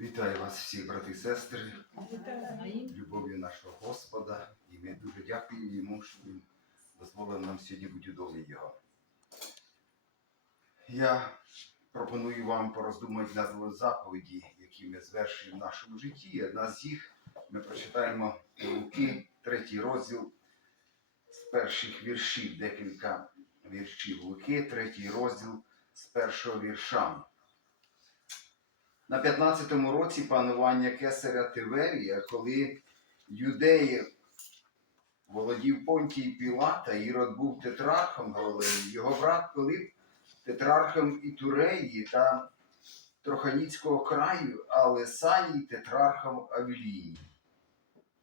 Вітаю вас всіх, брати і сестри, любов'ю нашого Господа. І ми дуже дякуємо йому, що він дозволив нам сьогодні бути у домі Його. Я пропоную вам пороздумати над заповіді, які ми звершуємо в нашому житті. Одна з їх ми прочитаємо Луки, третій розділ з перших віршів, декілька віршів Луки, третій розділ з першого вірша. На 15-му році панування кесаря Тиверія, коли юдеї володів Понтій Пілата, Ірод був тетрархом Галилеї, його брат Пилип тетрархом Ітуреї та Троханіцького краю, а Лесаній тетрархом Авілії.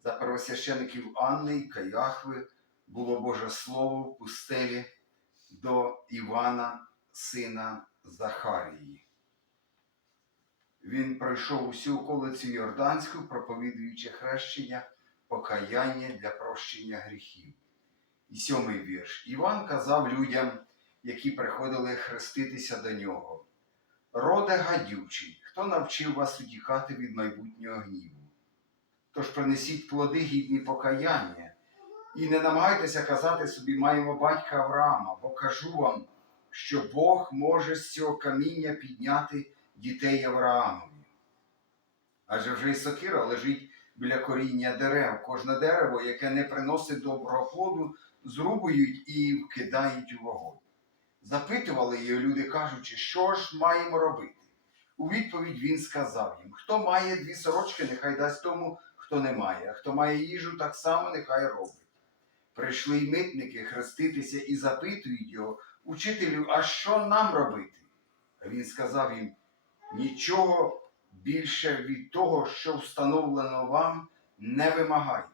За первосвящеників Анни і Каяхви було Боже Слово в пустелі до Івана, сина Захарії. Він пройшов усю околицю Йорданську, проповідуючи хрещення, покаяння для прощення гріхів. І сьомий вірш. Іван казав людям, які приходили хреститися до нього. Роде гадючий, хто навчив вас утікати від майбутнього гніву? Тож принесіть плоди гідні покаяння, і не намагайтеся казати собі, маємо батька Авраама, бо кажу вам, що Бог може з цього каміння підняти дітей Авраамові. Адже вже й сокира лежить біля коріння дерев. Кожне дерево, яке не приносить доброго плоду, зрубують і вкидають у вогонь. Запитували її люди, кажучи, що ж маємо робити? У відповідь він сказав їм: хто має дві сорочки, нехай дасть тому, хто не має, а хто має їжу, так само нехай робить. Прийшли й митники хреститися і запитують його, учителю, а що нам робити? А він сказав їм: нічого більше від того, що встановлено вам, не вимагайте.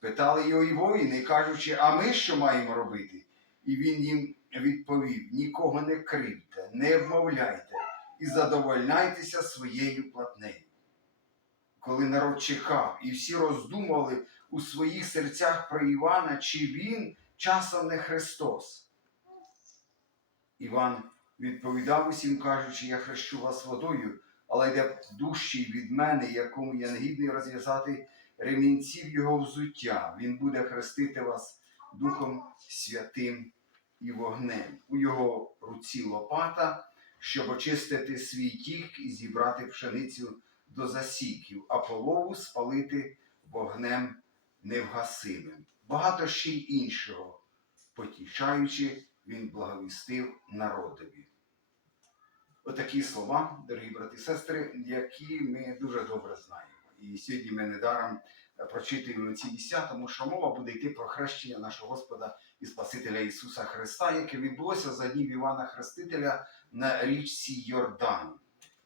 Питали його і воїни, кажучи, а ми що маємо робити? І він їм відповів: нікого не кривте, не вмовляйте і задовольняйтеся своєю платнею. Коли народ чекав і всі роздумували у своїх серцях про Івана, чи він часом не Христос. Іван відповідав усім, кажучи, я хрещу вас водою, але йде дужчий від мене, якому я негідний розв'язати ремінців його взуття. Він буде хрестити вас Духом Святим і вогнем. У його руці лопата, щоб очистити свій тік і зібрати пшеницю до засіків, а полову спалити вогнем невгасимим. Багато ще й іншого, потішаючи, він благовістив народові. Отакі слова, дорогі брати і сестри, які ми дуже добре знаємо. І сьогодні ми недаром прочитуємо ці місця, тому що мова буде йти про хрещення нашого Господа і Спасителя Ісуса Христа, яке відбулося за днів Івана Хрестителя на річці Йордан.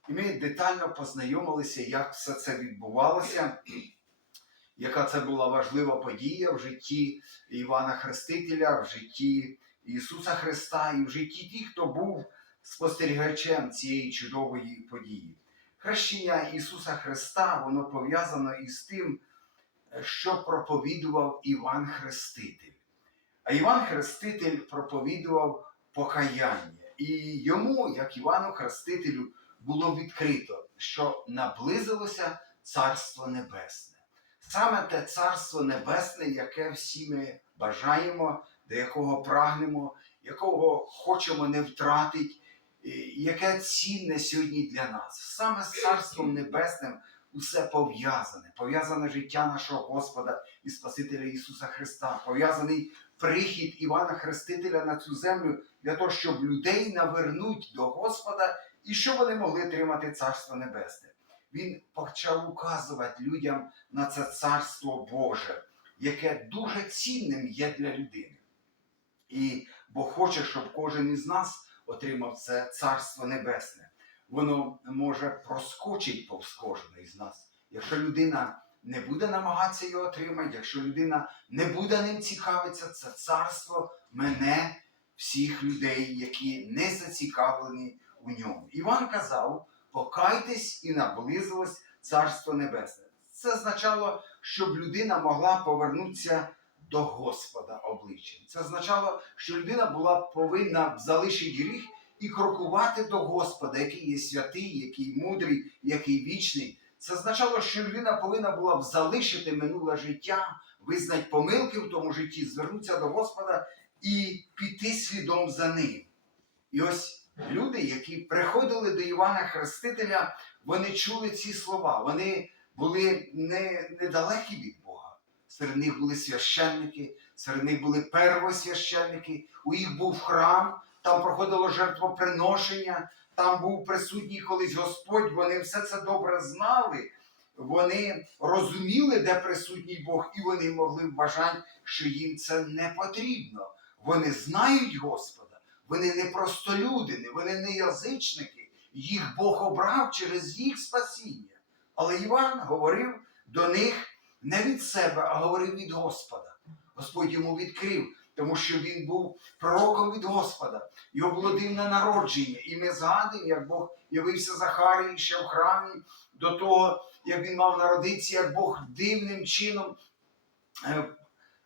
І ми детально познайомилися, як все це відбувалося, яка це була важлива подія в житті Івана Хрестителя, в житті Ісуса Христа і в житті тих, хто був спостерігачем цієї чудової події. Хрещення Ісуса Христа воно пов'язано із тим, що проповідував Іван Хреститель. А Іван Хреститель проповідував покаяння. І йому, як Івану Хрестителю, було відкрито, що наблизилося Царство Небесне. Саме те Царство Небесне, яке всі ми бажаємо, до якого прагнемо, якого хочемо не втратити, яке цінне сьогодні для нас. Саме з Царством Небесним усе пов'язане, пов'язане життя нашого Господа і Спасителя Ісуса Христа, пов'язаний прихід Івана Хрестителя на цю землю для того, щоб людей навернуть до Господа і щоб вони могли отримати Царство Небесне. Він почав указувати людям на це Царство Боже, яке дуже цінним є для людини. І Бог хоче, щоб кожен із нас отримав це Царство Небесне. Воно може проскочити повз кожного із нас. Якщо людина не буде намагатися його отримати, якщо людина не буде ним цікавитися, це царство мене, всіх людей, які не зацікавлені у ньому. Іван казав: покайтесь і наблизилось Царство Небесне. Це означало, щоб людина могла повернутися до Господа обличчям. Це означало, що людина була повинна залишити гріх і крокувати до Господа, який є святий, який мудрий, який вічний. Це означало, що людина повинна була б залишити минуле життя, визнати помилки в тому житті, звернутися до Господа і піти слідом за ним. І ось люди, які приходили до Івана Хрестителя, вони чули ці слова. Вони були не, недалекі від. Серед них були священники, серед них були первосвященники, у їх був храм, там проходило жертвоприношення, там був присутній колись Господь, вони все це добре знали. Вони розуміли, де присутній Бог, і вони могли вважати, що їм це не потрібно. Вони знають Господа, вони не простолюдини, вони не язичники. Їх Бог обрав через їх спасіння. Але Іван говорив до них не від себе, а говорив від Господа. Господь йому відкрив, тому що він був пророком від Господа. Його було дивне народження. І ми згадуємо, як Бог явився Захарії ще в храмі до того, як він мав народитися, як Бог дивним чином е,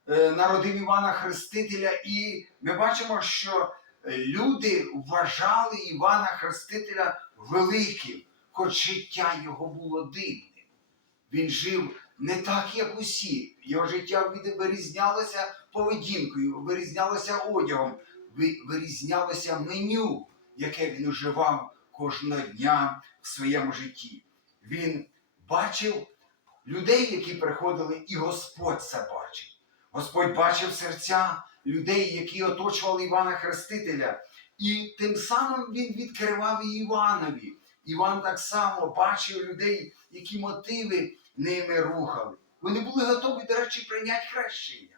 е, народив Івана Хрестителя. І ми бачимо, що люди вважали Івана Хрестителя великим, хоч життя його було дивним. Він жив не так, як усі. Його життя вирізнялося поведінкою, вирізнялося одягом, вирізнялося меню, яке він уживав кожного дня в своєму житті. Він бачив людей, які приходили, і Господь це бачив. Господь бачив серця людей, які оточували Івана Хрестителя. І тим самим він відкривав і Іванові. Іван так само бачив людей, які мотиви ними рухали. Вони були готові, до речі, прийняти хрещення.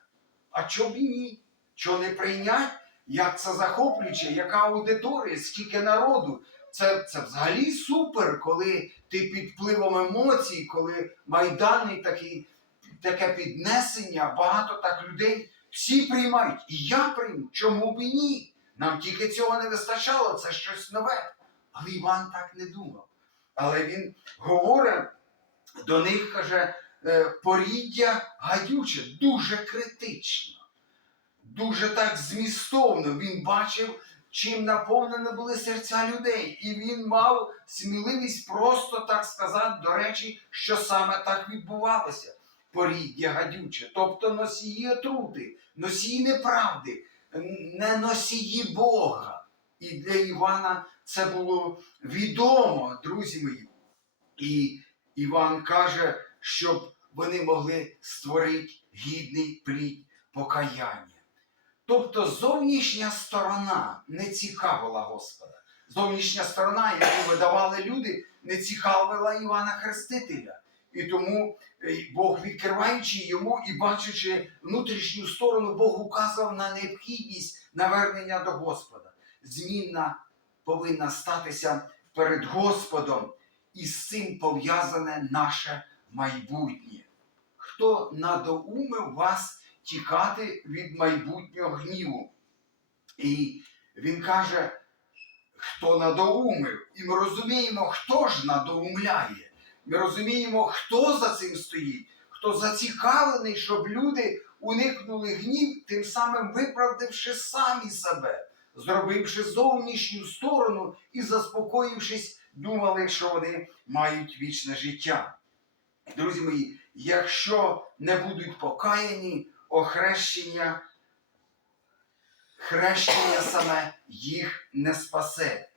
А і ні? Чого не прийняти? Як це захоплююче, яка аудиторія, скільки народу. Це, це взагалі супер, коли ти під впливом емоцій, коли майданний такий, таке піднесення, багато так людей, всі приймають. І я прийму. Чому б і ні? Нам тільки цього не вистачало, це щось нове. Але Іван так не думав. Але він говорить до них, каже, е, поріддя гадюче, дуже критично, дуже так змістовно. Він бачив, чим наповнені були серця людей. І він мав сміливість просто так сказати, до речі, що саме так відбувалося. Поріддя гадюче, тобто носії отрути, носії неправди, не носії Бога. І для Івана це було відомо, друзі мої. І Іван каже, щоб вони могли створити гідний плід покаяння. Тобто зовнішня сторона не цікавила Господа. Зовнішня сторона, яку видавали люди, не цікавила Івана Хрестителя. І тому е, Бог, відкриваючи йому і бачачи внутрішню сторону, Бог указав на необхідність навернення до Господа. Зміна повинна статися перед Господом, і з цим пов'язане наше майбутнє. Хто надоумив вас тікати від майбутнього гніву? І він каже, хто надоумив, і ми розуміємо, хто ж надоумляє. Ми розуміємо, хто за цим стоїть, хто зацікавлений, щоб люди уникнули гнів, тим самим виправдавши самі себе, зробивши зовнішню сторону і заспокоївшись, думали, що вони мають вічне життя. Друзі мої, якщо не будуть покаяні, охрещення, хрещення саме їх не спасе.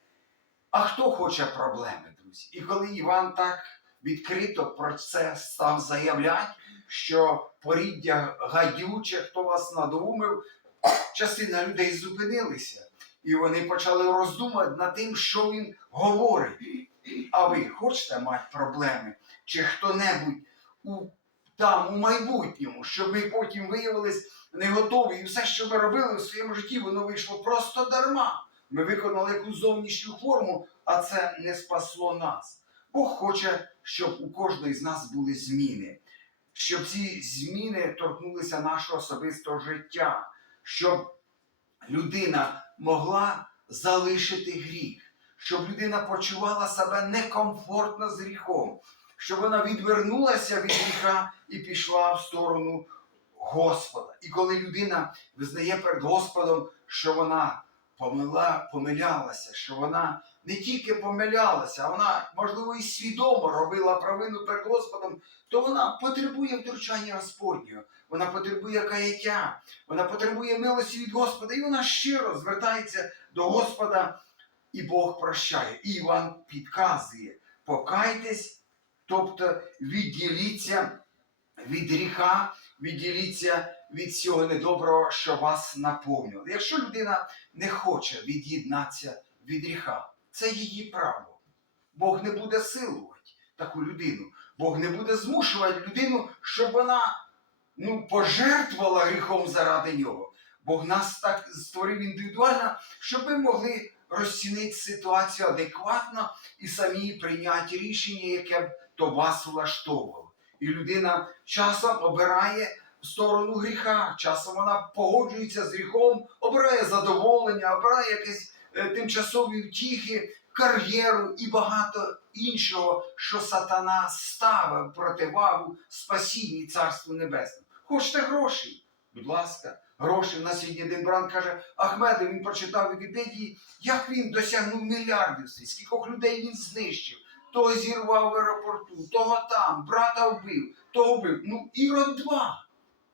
А хто хоче проблеми, друзі? І коли Іван так відкрито про це став заявляти, що поріддя гадюче, хто вас надоумив, частина людей зупинилися. І вони почали роздумувати над тим, що він говорить. А ви хочете мати проблеми? Чи хто-небудь у, там у майбутньому, щоб ми потім виявились не готові, і все, що ми робили в своєму житті, воно вийшло просто дарма. Ми виконали якусь зовнішню форму, а це не спасло нас. Бог хоче, щоб у кожної з нас були зміни, щоб ці зміни торкнулися нашого особистого життя, щоб людина могла залишити гріх, щоб людина почувала себе некомфортно з гріхом, щоб вона відвернулася від гріха і пішла в сторону Господа. І коли людина визнає перед Господом, що вона помила, помилялася, що вона не тільки помилялася, а вона, можливо, і свідомо робила провину перед Господом, то вона потребує втручання Господнього, вона потребує каяття, вона потребує милості від Господа, і вона щиро звертається до Господа, і Бог прощає. І Іван підказує: покайтесь, тобто відділіться від гріха, відділіться від всього недоброго, що вас наповнювало. Якщо людина не хоче від'єднатися від гріха, це її право. Бог не буде силувати таку людину. Бог не буде змушувати людину, щоб вона ну, пожертвувала гріхом заради нього. Бог нас так створив індивідуально, щоб ми могли розцінити ситуацію адекватно і самі прийняти рішення, яке б то вас влаштовувало. І людина часом обирає сторону гріха, часом вона погоджується з гріхом, обирає задоволення, обирає якісь е, тимчасові втіхи, кар'єру і багато іншого, що сатана ставив противагу спасінні Царству Небесному. Хочете грошей? Будь ласка, гроші. У нас сьогодні один брат каже, Ахмеде, він прочитав Вікіпедії, як він досягнув мільярдів, скількох людей він знищив. Того зірвав в аеропорту, того там, брата вбив, того вбив. Ну, ірод два.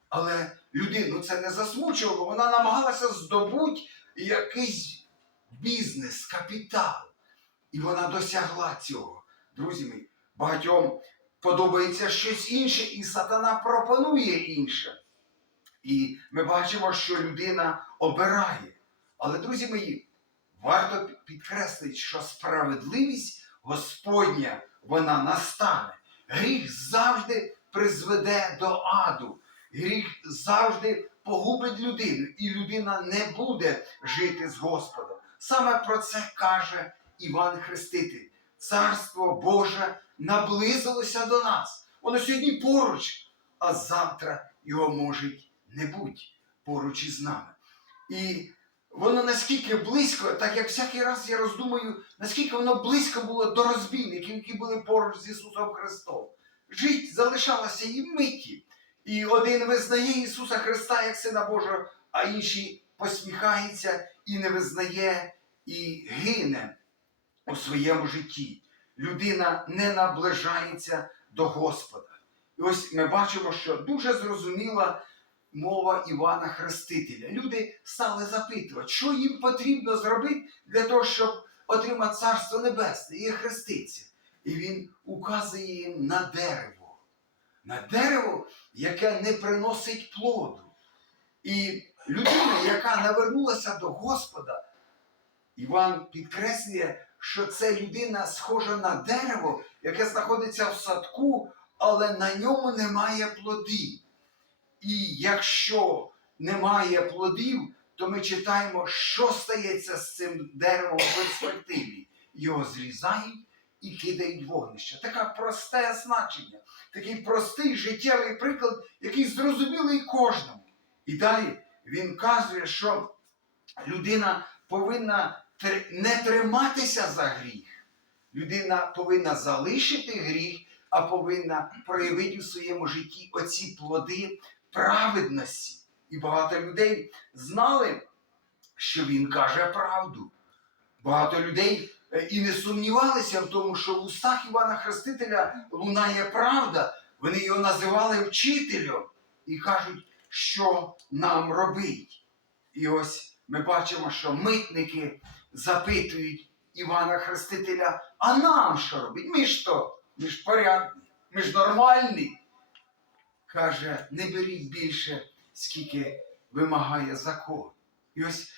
Але людину це не засмучувало, вона намагалася здобути якийсь бізнес, капітал. І вона досягла цього. Друзі мої, багатьом подобається щось інше, і сатана пропонує інше. І ми бачимо, що людина обирає. Але, друзі мої, варто підкреслити, що справедливість Господня вона настане. Гріх завжди призведе до аду. Гріх завжди погубить людину, і людина не буде жити з Господом. Саме про це каже Іван Хреститель. Царство Боже наблизилося до нас. Воно сьогодні поруч, а завтра його може не бути поруч із нами. І воно наскільки близько, так як всякий раз я роздумую, наскільки воно близько було до розбійників, які були поруч з Ісусом Христом. Жить залишалося і миті. І один визнає Ісуса Христа як Сина Божого, а інший посміхається і не визнає, і гине у своєму житті. Людина не наближається до Господа. І ось ми бачимо, що дуже зрозуміла мова Івана Хрестителя. Люди стали запитувати, що їм потрібно зробити для того, щоб отримати Царство Небесне і хреститься. І він указує їм на дерево. На дерево, яке не приносить плоду. І людина, яка навернулася до Господа, Іван підкреслює, що це людина схожа на дерево, яке знаходиться в садку, але на ньому немає плодів. І якщо немає плодів, то ми читаємо, що стається з цим деревом в перспективі. Його зрізають і кидають вогнище. Таке просте значення, такий простий життєвий приклад, який зрозумілий кожному. І далі він казує, що людина повинна не триматися за гріх. Людина повинна залишити гріх, а повинна проявити у своєму житті оці плоди праведності. І багато людей знали, що він каже правду. Багато людей е, і не сумнівалися в тому, що в устах Івана Хрестителя лунає правда. Вони його називали вчителем і кажуть, що нам робить. І ось ми бачимо, що митники запитують Івана Хрестителя, а нам що робить? Ми ж то, ми ж порядні, ми ж нормальні. Каже, не беріть більше, скільки вимагає закон. І ось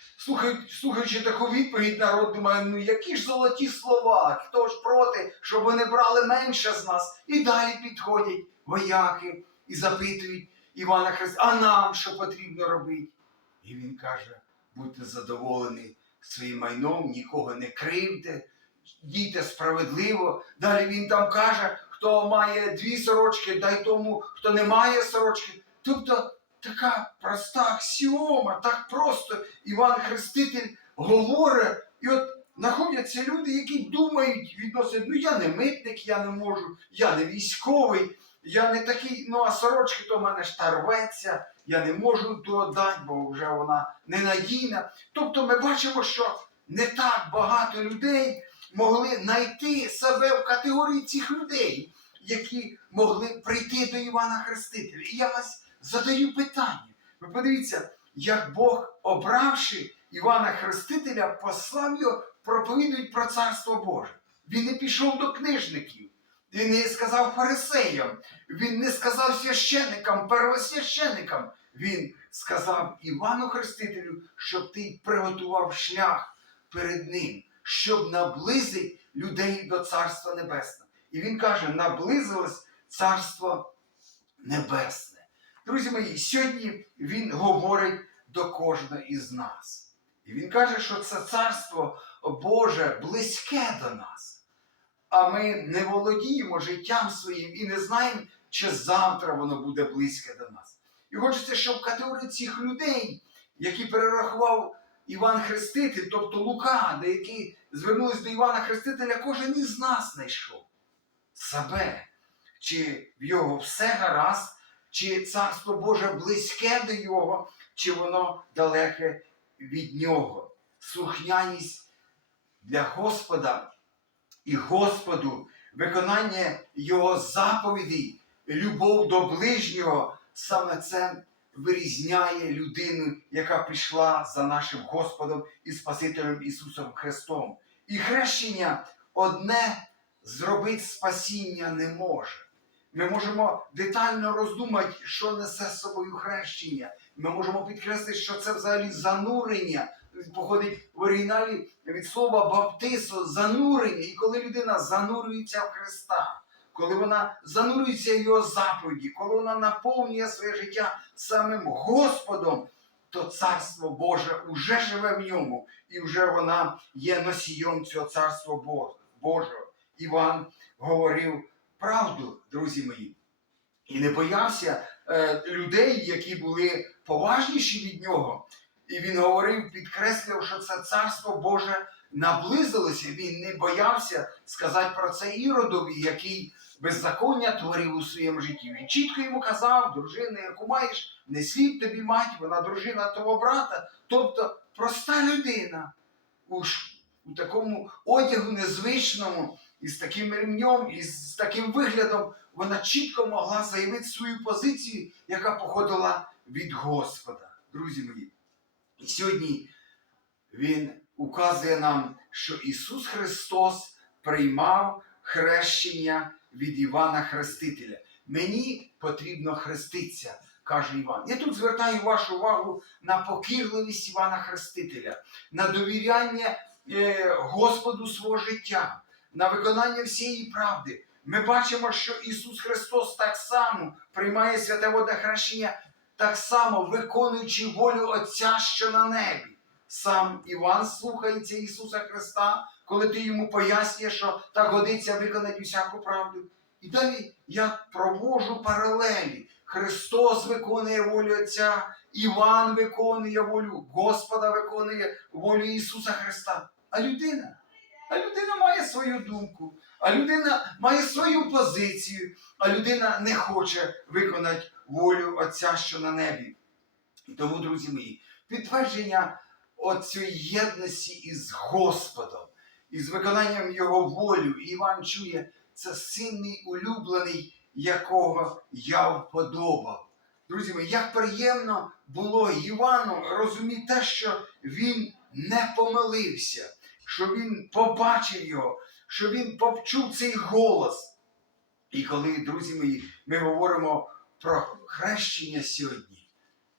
слухаючи, таку відповідь, народ думає, ну які ж золоті слова, хто ж проти, щоб вони брали менше з нас. І далі підходять вояки і запитують Івана Христа, а нам що потрібно робити? І він каже, будьте задоволені своїм майном, нікого не кривте, дійте справедливо. Далі він там каже, хто має дві сорочки, дай тому, хто не має сорочки. Тобто така проста аксіома, так просто Іван Хреститель говорить, і от знаходяться люди, які думають відносно, ну я не митник, я не можу, я не військовий, я не такий, ну а сорочки то в мене ж та рветься, я не можу то дати, бо вже вона ненадійна. Тобто ми бачимо, що не так багато людей могли знайти себе в категорії цих людей, які могли прийти до Івана Хрестителя. І я вас задаю питання. Ви подивіться, як Бог, обравши Івана Хрестителя, послав його проповідують про Царство Боже. Він не пішов до книжників, він не сказав фарисеям, він не сказав священникам, первосвященникам. Він сказав Івану Хрестителю, щоб ти приготував шлях перед ним, щоб наблизити людей до Царства Небесного. І він каже: наблизилось Царство Небесне. Друзі мої, сьогодні він говорить до кожного із нас. І він каже, що це царство Боже близьке до нас. А ми не володіємо життям своїм і не знаємо, чи завтра воно буде близьке до нас. І хочеться, щоб в категорії цих людей, які перерахував Іван Хреститель, тобто Лука, де які звернулись до Івана Хрестителя, кожен із нас знайшов себе. Чи в його все гаразд, чи царство Боже близьке до його, чи воно далеке від нього. Слухняність для Господа і Господу, виконання Його заповідей, любов до ближнього, саме це вирізняє людину, яка пішла за нашим Господом і Спасителем Ісусом Христом. І хрещення одне зробити спасіння не може. Ми можемо детально роздумати, що несе з собою хрещення. Ми можемо підкреслити, що це взагалі занурення, походить в оригіналі від слова баптисо, занурення. І коли людина занурюється в Христа, коли вона занурюється в його заповіді, коли вона наповнює своє життя самим Господом, то Царство Боже уже живе в ньому, і вже вона є носієм цього Царства Божого. Іван говорив правду, друзі мої, і не боявся е, людей, які були поважніші від нього. І він говорив, підкреслив, що це царство Боже наблизилося. Він не боявся сказати про це Іродові, який беззаконня творив у своєму житті. Він чітко йому казав, дружина, яку маєш, не слід тобі мать, вона дружина твого брата. Тобто проста людина у, у такому одягу незвичному, із таким ремнем, і з таким виглядом, вона чітко могла заявити свою позицію, яка походила від Господа. Друзі мої. І сьогодні Він указує нам, що Ісус Христос приймав хрещення від Івана Хрестителя. Мені потрібно хреститися, каже Іван. Я тут звертаю вашу увагу на покірливість Івана Хрестителя, на довіряння е, Господу свого життя, на виконання всієї правди. Ми бачимо, що Ісус Христос так само приймає святе водохрещення, так само виконуючи волю Отця, що на небі. Сам Іван слухається Ісуса Христа, коли ти йому пояснюєш, що так годиться виконати всяку правду. І далі я провожу паралелі. Христос виконує волю Отця, Іван виконує волю Господа, виконує волю Ісуса Христа. А людина? А людина має свою думку, а людина має свою позицію, а людина не хоче виконати волю Отця, що на небі. Тому, друзі мої, підтвердження оцієї єдності із Господом, із виконанням Його волю. Іван чує, це син мій улюблений, якого я вподобав. Друзі мої, як приємно було Івану розуміти те, що він не помилився, що він побачив його, що він почув цей голос. І коли, друзі мої, ми говоримо про хрещення сьогодні,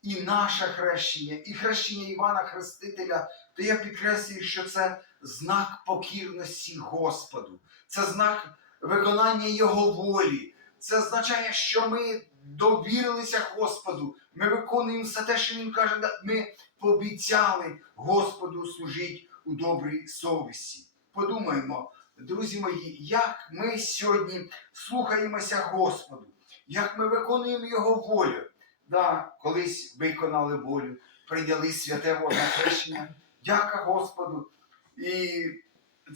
і наше хрещення, і хрещення Івана Хрестителя, то я підкреслюю, що це знак покірності Господу, це знак виконання Його волі. Це означає, що ми довірилися Господу, ми виконуємо все те, що Він каже, ми пообіцяли Господу служити у добрій совісті. Подумаймо, друзі мої, як ми сьогодні слухаємося Господу, як ми виконуємо Його волю. Да, колись виконали волю, прийняли святе водохрещення. Дяка Господу. І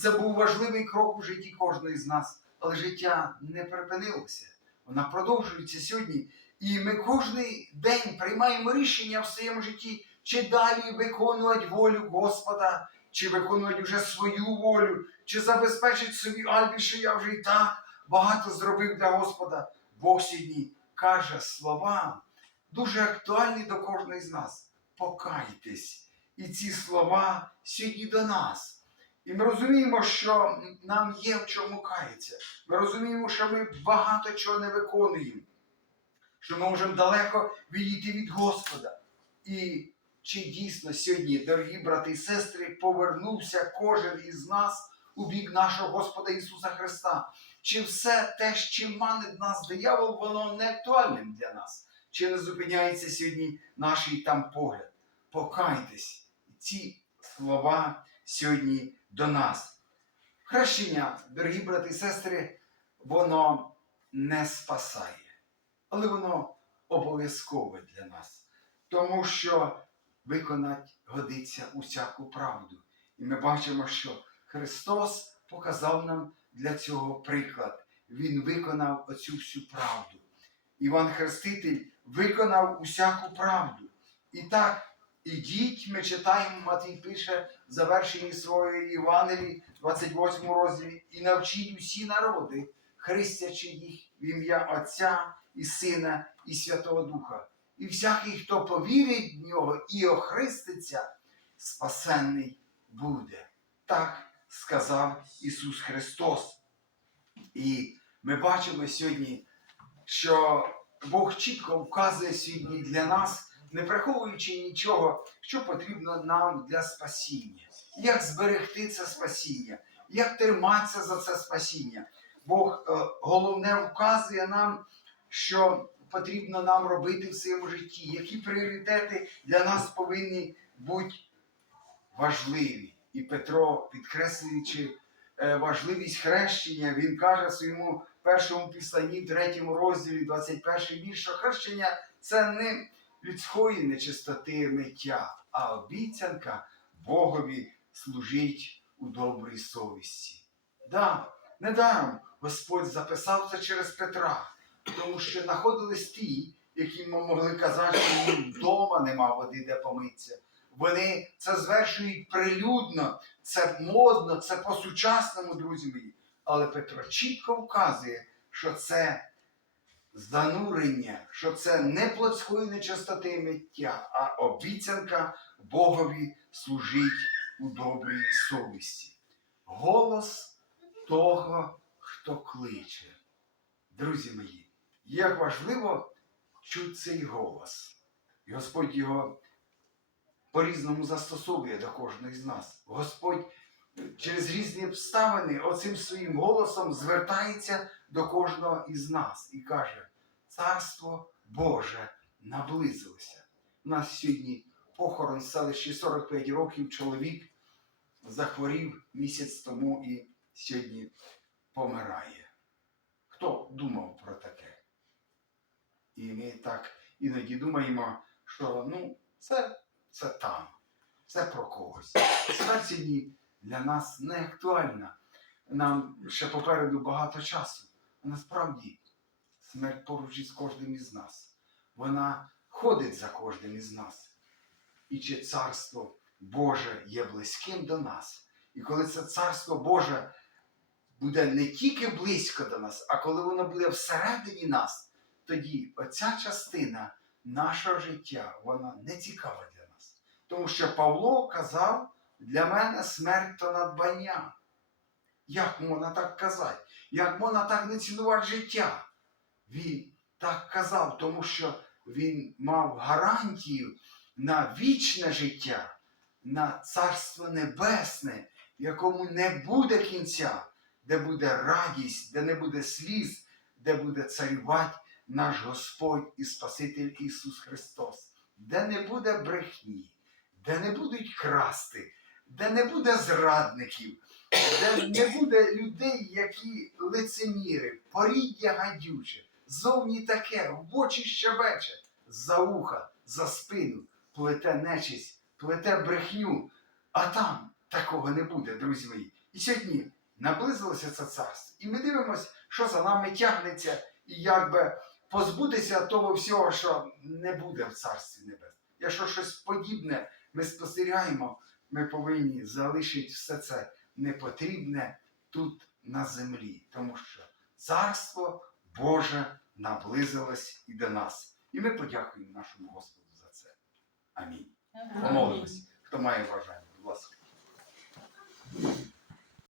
це був важливий крок у житті кожної з нас. Але життя не припинилося. вона продовжується сьогодні. І ми кожен день приймаємо рішення в своєму житті, чи далі виконувати волю Господа, чи виконувати вже свою волю, чи забезпечити собі альбі, що я вже і так багато зробив для Господа. Бог сьогодні каже слова, дуже актуальні до кожної з нас. Покайтесь. І ці слова сьогодні до нас. І ми розуміємо, що нам є в чому каятися. Ми розуміємо, що ми багато чого не виконуємо, що ми можемо далеко відійти від Господа. І чи дійсно сьогодні, дорогі брати і сестри, повернувся кожен із нас у бік нашого Господа Ісуса Христа? Чи все те, чим манить нас диявол, воно не актуальним для нас? Чи не зупиняється сьогодні наш там погляд? Покайтесь. Ці слова сьогодні до нас. Хрещення, дорогі брати і сестри, воно не спасає, але воно обов'язкове для нас, тому що виконати годиться усяку правду. І ми бачимо, що Христос показав нам для цього приклад. Він виконав оцю всю правду. Іван Хреститель виконав усяку правду. І так, ідіть, ми читаємо, Матвій пише в завершенні своєї Євангелії, 28 розділі, і навчіть усі народи, хрестячи їх в ім'я Отця і Сина і Святого Духа. І всякий, хто повірить в нього і охриститься, спасенний буде. Так сказав Ісус Христос. І ми бачимо сьогодні, що Бог чітко вказує сьогодні для нас, не приховуючи нічого, що потрібно нам для спасіння. Як зберегти це спасіння, як триматися за це спасіння. Бог е, головне вказує нам, що потрібно нам робити в своєму житті, які пріоритети для нас повинні бути важливі. І Петро, підкреслюючи е, важливість хрещення, він каже своєму першому післанні, третьому розділі, 21 вірш, що хрещення це не людської нечистоти миття, а обіцянка Богові служить у добрій совісті. Да, недаром Господь записав це через Петра, тому що знаходились ті, які могли казати, що вдома нема води, де помитися. Вони це звершують прилюдно, це модно, це по-сучасному, друзі мої. Але Петро чітко вказує, що це занурення, що це не плотської нечистоти миття, а обіцянка Богові служить у добрій совісті. Голос того, хто кличе. Друзі мої, як важливо чути цей голос. Господь його по-різному застосовує до кожної з нас. Господь через різні обставини оцим своїм голосом звертається до кожного із нас і каже: Царство Боже наблизилося. У нас сьогодні похорон в селищі 45 років чоловік захворів місяць тому і сьогодні помирає. Хто думав про таке? І ми так іноді думаємо, що ну, це, це там, це про когось. Смерть сьогодні для нас не актуальна. Нам ще попереду багато часу. А насправді смерть поруч із кожним із нас. Вона ходить за кожним із нас. І чи царство Боже є близьким до нас. І коли це царство Боже буде не тільки близько до нас, а коли воно буде всередині нас, тоді оця частина нашого життя, вона не цікава. Тому що Павло казав, для мене смерть то надбання. Як можна так казати? Як можна так не цінувати життя? Він так казав, тому що він мав гарантію на вічне життя, на царство небесне, якому не буде кінця, де буде радість, де не буде сліз, де буде царювати наш Господь і Спаситель Ісус Христос, де не буде брехні, де не будуть красти, де не буде зрадників, де не буде людей, які лицеміри, поріддя гадюче, зовні таке, в очі щебече, за уха, за спину, плете нечисть, плете брехню, а там такого не буде, друзі мої. І сьогодні наблизилося це царство. І ми дивимося, що за нами тягнеться, і якби позбутися того всього, що не буде в Царстві Небес. Якщо щось подібне ми спостерігаємо, ми повинні залишити все це непотрібне тут на землі, тому що Царство Боже наблизилось і до нас. І ми подякуємо нашому Господу за це. Амінь. Помолимось, хто має бажання, будь ласка.